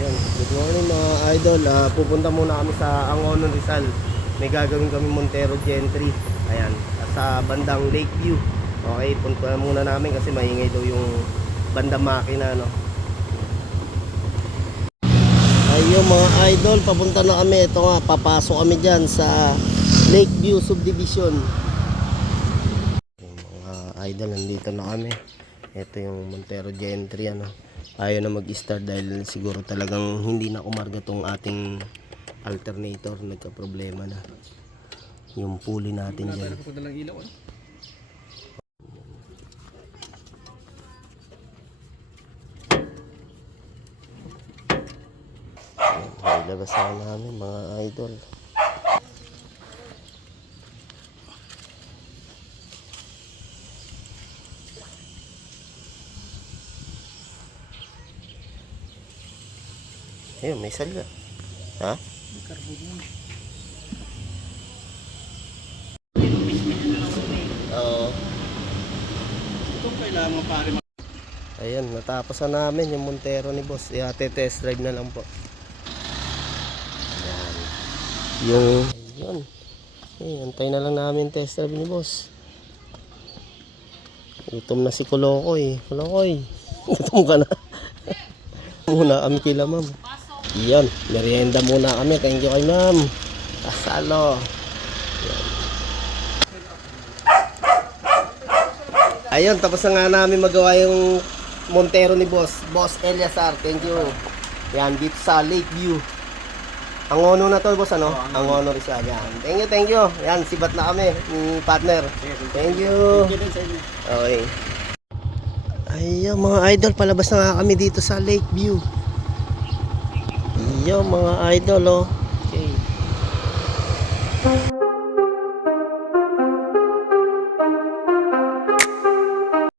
Yun. Good morning mga idol. Pupunta muna kami sa Angono, Rizal. May gagawin kami Montero Gentry. Ayan, sa bandang Lakeview. Okay, punta muna namin kasi maingay daw yung bandang makina, no. Ayun mga idol, papunta na kami. Ito nga, papasok kami dyan sa Lakeview Subdivision. Ayun, mga idol, nandito na kami. Ito yung Montero Gentry, ano. Ayaw na mag-start dahil siguro talagang hindi na kumarga tong ating alternator. Nagka problema na yung pulley natin dyan. Ilabas na namin mga idol. Ayun, may salga. Ha? Oo. Ito kailangan mo pare. Ayun, natapos na namin yung Montero ni boss. Test drive na lang po. Ayan. Ayun. Antay na lang namin test drive ni boss. Gutom na si Kulokoy. Kulokoy, gutom ka na. Muna kami kila ma'am. Yan, merienda muna kami. Thank you kay ma'am. Kasalo. Yan. Ayun, tapos na nga namin magawa yung Montero ni boss. Boss Eliasar, thank you. Yan, dito sa Lakeview. Angono na to boss, ano? Angono rin siya. Yan. Thank you. Yan, sibat na kami, partner. Thank you. Okay. Ayun mga idol, palabas na nga kami dito sa Lakeview. Ayun mga idol, oh. Okay.